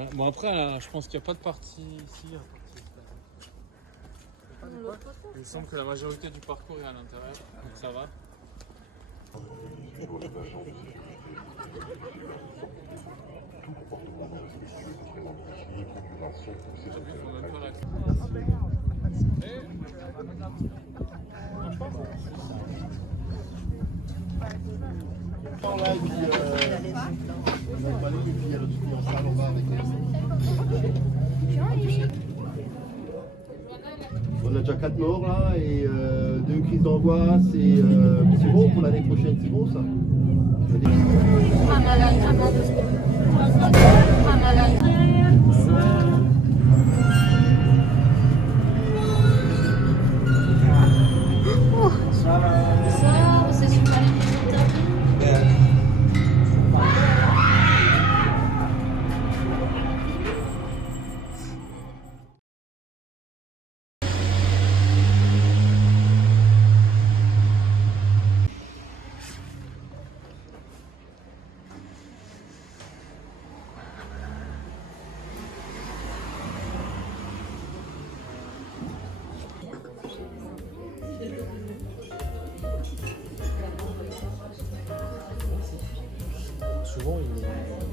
Ouais. Bon après, je pense qu'il n'y a pas de partie ici. Il me semble que la majorité du parcours est à l'intérieur, donc ça va. On a déjà 4 morts là et 2 crises d'angoisse et c'est bon pour l'année prochaine, c'est bon ça. C'est super. Souvent, il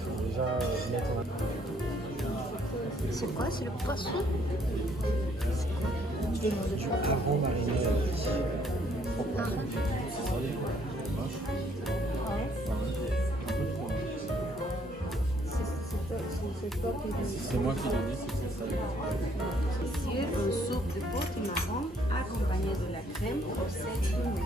faut déjà mettre en C'est quoi? C'est le poisson? avant mariner. C'est moi qui l'ai dit, c'est ça. Sur une soupe de potimarron accompagnée de la crème au sel fumé.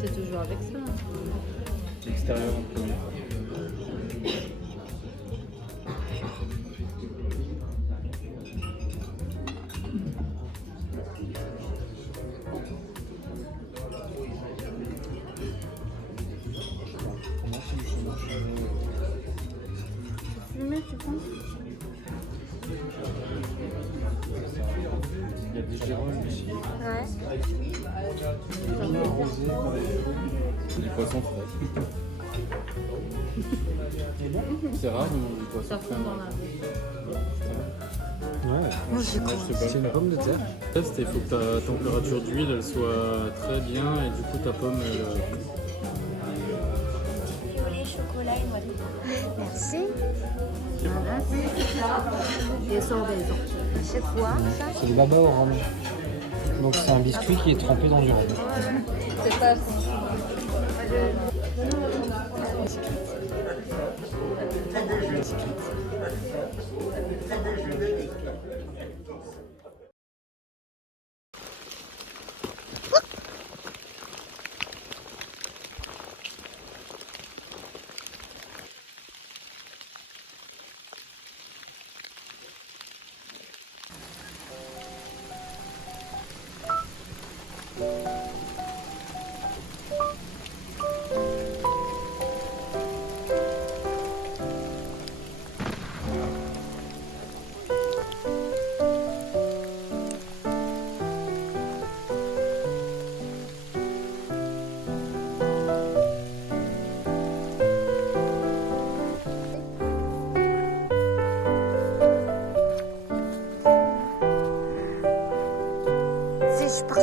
C'est toujours avec ça. L'extérieur en premier. Fumé, tu penses? Il y a des girolles ici. Ouais. C'est des poissons frais. C'est rare ou poisson Ça fond dans la Ouais, c'est une pomme de terre. Test, il faut que ta température d'huile elle soit très bien et du coup ta pomme elle. chocolat et noix de coco. Merci. Et sorbezo. C'est quoi ça? C'est du baba au rhum. Donc c'est un biscuit qui est trempé dans du rhum. C'est ça. Si, je pars.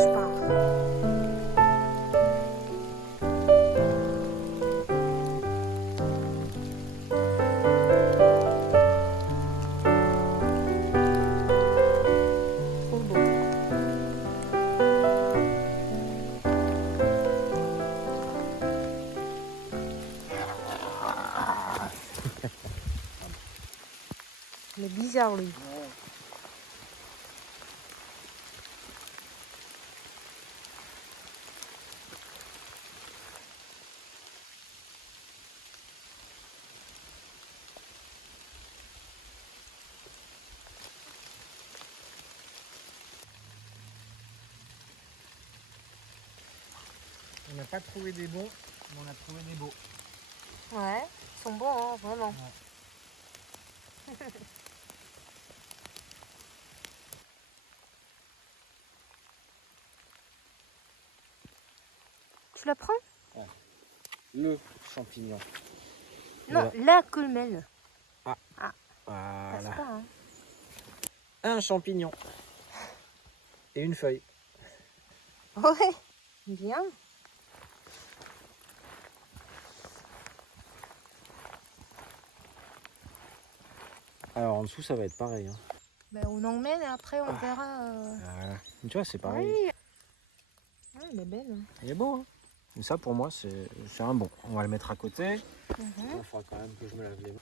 Trop beau. Il est bizarre lui. On n'a pas trouvé des bons, mais on a trouvé des beaux. Ouais, ils sont bons, hein, vraiment. Ouais. Tu la prends? Le champignon. Non, la colmelle. Passe Voilà. pas, hein. Un champignon. Et une feuille. Ouais, bien. Alors en dessous, ça va être pareil. Hein. Ben, on emmène et après on verra. Voilà. Tu vois, c'est pareil. Oui. Ah, elle est belle. Il est beau. Hein. Et ça, pour moi, c'est un bon. On va le mettre à côté. Mhm. Il faudra quand même que je me lave les mains.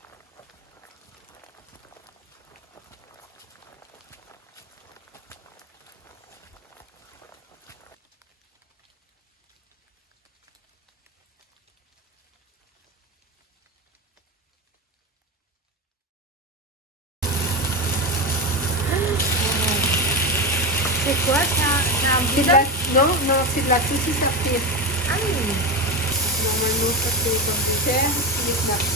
C'est quoi ça? Non, non, c'est de la saucisse à frire. Ah oui. Normalement, ça c'est comme de terre, c'est les knaps.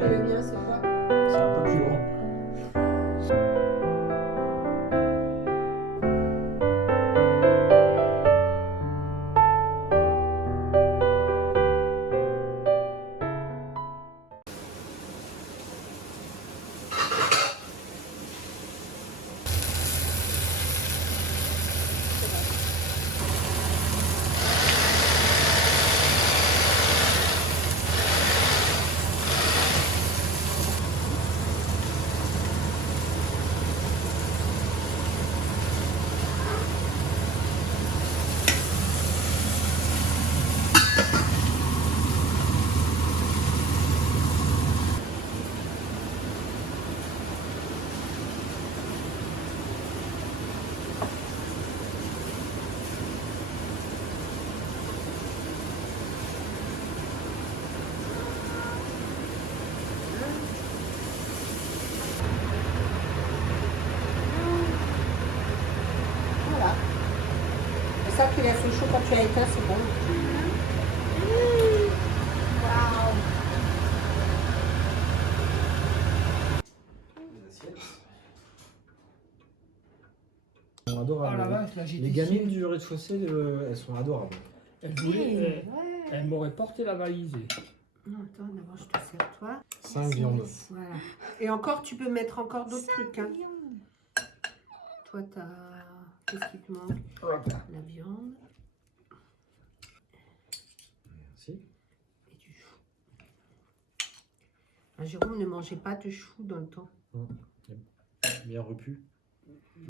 Le mien, c'est quoi? C'est un peu plus long. Voilà. Et ça, tu laisses au chaud quand tu as éteint, c'est bon. Elles sont adorables. Oh la vache, là j'étais Les gamines du rez-de-chaussée, elles sont adorables. Elle m'aurait porté la valise. Non, attends, d'abord je te sers toi. 5 viandes. Voilà. Et encore, tu peux mettre encore d'autres trucs. Hein. Toi, t'as... Qu'est-ce qui te manque? La viande. Merci. Et du chou. Ah, Jérôme ne mangeait pas de chou dans le temps. Bien repu.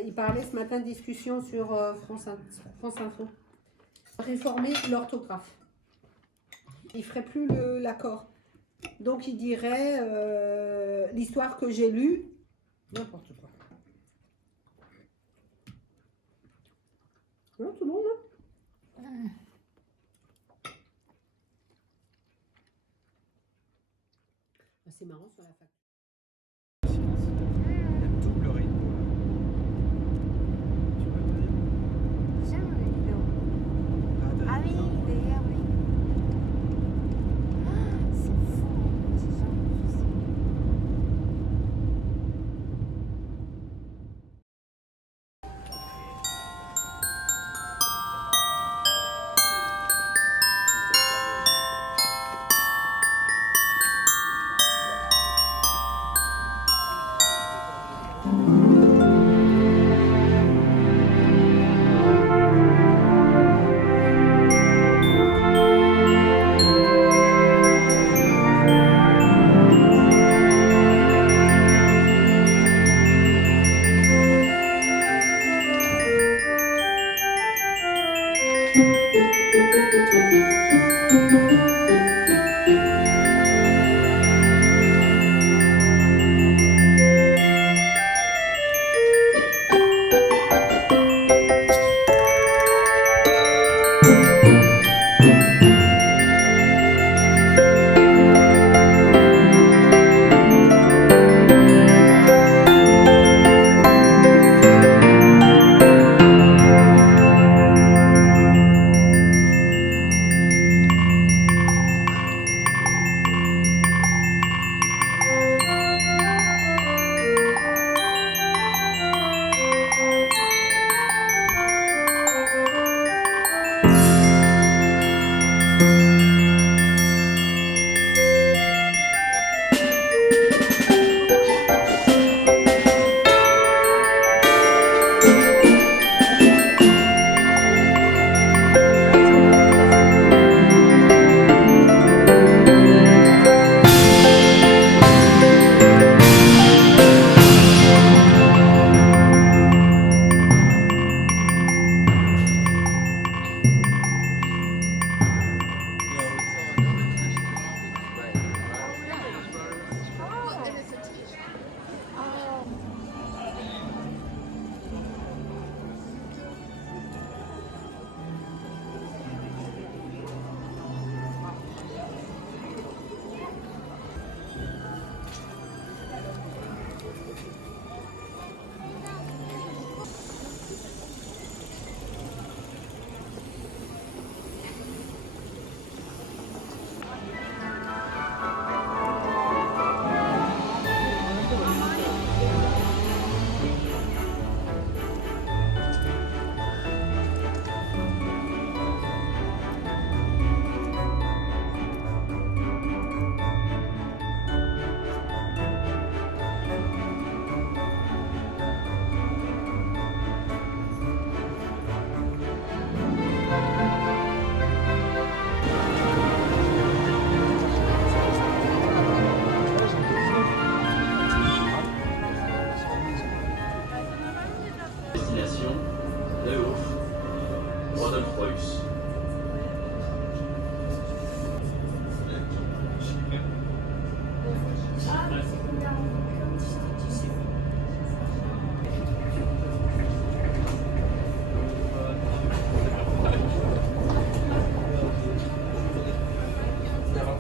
Il parlait ce matin de discussion sur France Info. Réformer l'orthographe. Il ferait plus l'accord. Donc il dirait l'histoire que j'ai lue. N'importe quoi. Non, tout le monde, hein? C'est marrant sur la fac. Double rythme. Tu peux te dire J'aime les vidéos. Ah oui, d'ailleurs, oui. Ah, c'est fou. J'ai jamais vu ça.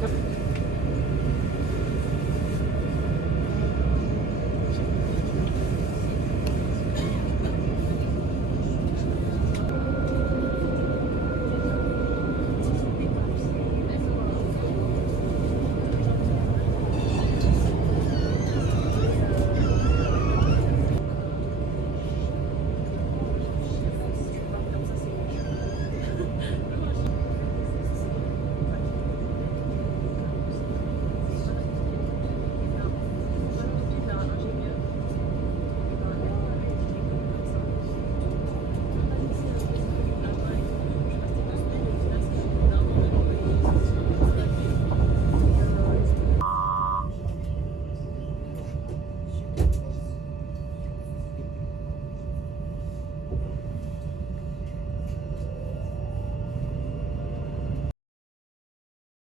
Après,